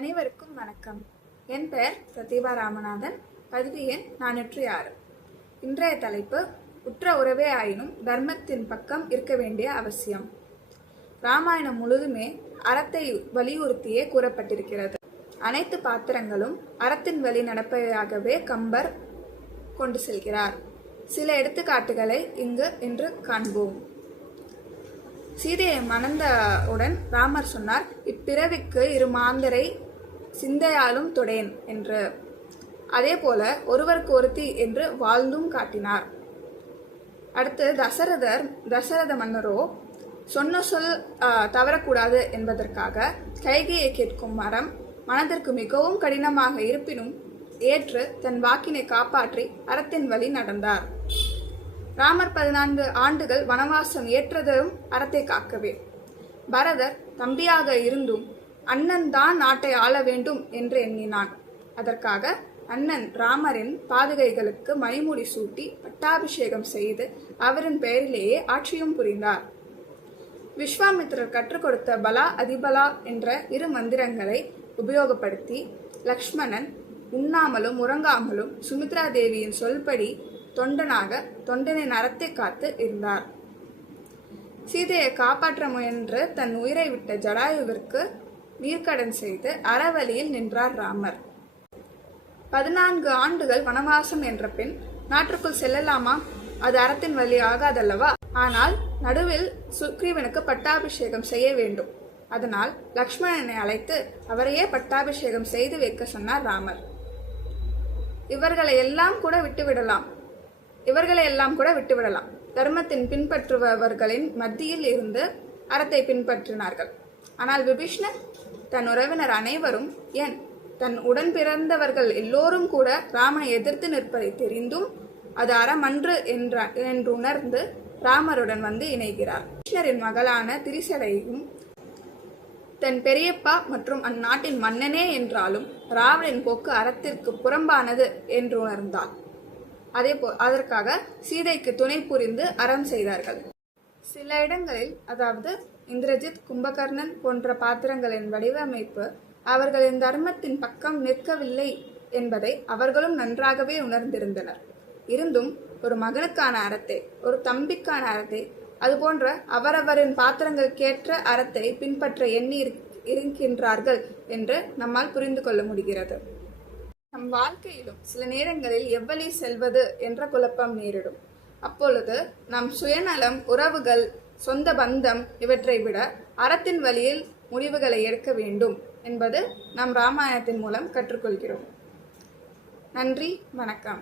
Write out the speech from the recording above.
அனைவருக்கும் வணக்கம். என் பெயர் பிரதிபா ராமநாதன். பதிவு எண் 406. இன்றைய தலைப்பு, உற்ற உறவே ஆயினும் தர்மத்தின் பக்கம் இருக்க வேண்டிய அவசியம். ராமாயணம் முழுதுமே அறத்தை வலியுறுத்தியே கூறப்பட்டிருக்கிறது. அனைத்து பாத்திரங்களும் அறத்தின் வழி நடப்பவையாகவே கம்பர் கொண்டு செல்கிறார். சில எடுத்துக்காட்டுகளை இன்று காண்போம். சீதையை மணந்தவுடன் ராமர் சொன்னார், இப்பிறவிக்கு 2 மாந்தரை சிந்தையாலும் தொடேன் என்று. அதே போல ஒருவருக்கு ஒருத்தி என்று வாழ்ந்தும் காட்டினார். அடுத்து தசரத மன்னரோ சொன்ன சொல் தவறக்கூடாது என்பதற்காக கைகையை கேட்கும் மனதிற்கு மிகவும் கடினமாக இருப்பினும் ஏற்று தன் வாக்கினை காப்பாற்றி அறத்தின் வழி நடந்தார். ராமர் 14 ஆண்டுகள் வனவாசம் ஏற்றதும் அறத்தை காக்கவே. பரதர் தம்பியாக இருந்தும் அண்ணன் தான் நாட்டை ஆள வேண்டும் என்று எண்ணினான். அதற்காக அண்ணன் ராமரின் பாதுகைகளுக்கு மணிமுடி சூட்டி பட்டாபிஷேகம் செய்து அவரின் பெயரிலேயே ஆட்சியும் புரிந்தார். விஸ்வாமித்திரர் கற்றுக் கொடுத்த பலா அதிபலா என்ற 2 மந்திரங்களை உபயோகப்படுத்தி லக்ஷ்மணன் உண்ணாமலும் உறங்காமலும் சுமித்ரா தேவியின் சொல்படி தொண்டனின் அறத்தை காத்து இருந்தார். சீதையை காப்பாற்ற முயன்று தன் உயிரை விட்ட ஜடாயுவிற்கு நீர்க்கடன் செய்து அறவழியில் நின்றார் ராமர். 14 ஆண்டுகள் வனவாசம் என்ற பின் நாட்டுக்குள் செல்லலாமா? அது அறத்தின் வழி ஆகாதல்லவா? ஆனால் நடுவில் சுக்ரீவனுக்கு பட்டாபிஷேகம் செய்ய வேண்டும். அதனால் லக்ஷ்மணனை அழைத்து அவரையே பட்டாபிஷேகம் செய்து வைக்க சொன்னார் ராமர். இவர்களை எல்லாம் கூட விட்டுவிடலாம். தர்மத்தின் பின்பற்றுபவர்களின் மத்தியில் இருந்து அறத்தை பின்பற்றினார்கள். ஆனால் விபீஷ்ணர் தன் உறவினர் அனைவரும், ஏன் தன் உடன் பிறந்தவர்கள் எல்லோரும் கூட ராமனை எதிர்த்து நிற்பதை தெரிந்தும் அது அறமன்று என்று உணர்ந்து ராமருடன் வந்து இணைகிறார். கிருஷ்ணரின் மகளான திரிசடையும் தன் பெரியப்பா மற்றும் அந்நாட்டின் மன்னனே என்றாலும் ராவணின் போக்கு அறத்திற்கு புறம்பானது என்று உணர்ந்தார். அதற்காக சீதைக்கு துணை புரிந்து அறம் செய்தார்கள். சில இடங்களில், அதாவது இந்திரஜித், கும்பகர்ணன் போன்ற பாத்திரங்களின் வடிவமைப்பு அவர்களின் தர்மத்தின் பக்கம் நிற்கவில்லை என்பதை அவர்களும் நன்றாகவே உணர்ந்திருந்தனர். இருந்தும் ஒரு மகனுக்கான அறத்தை, ஒரு தம்பிக்கான அறத்தை, அதுபோன்ற அவரவரின் பாத்திரங்களுக்கேற்ற அறத்தை பின்பற்ற எண்ணி இருக்கின்றார்கள் என்று நம்மால் புரிந்து கொள்ள முடிகிறது. நம் வாழ்க்கையிலும் சில நேரங்களில் எவ்வழி செல்வது என்ற குழப்பம் நேரிடும். அப்பொழுது நம் சுயநலம், உறவுகள், சொந்த பந்தம் இவற்றை விட அறத்தின் வழியில் முடிவுகளை எடுக்க வேண்டும் என்பது நாம் ராமாயணத்தின் மூலம் கற்றுக்கொள்கிறோம். நன்றி, வணக்கம்.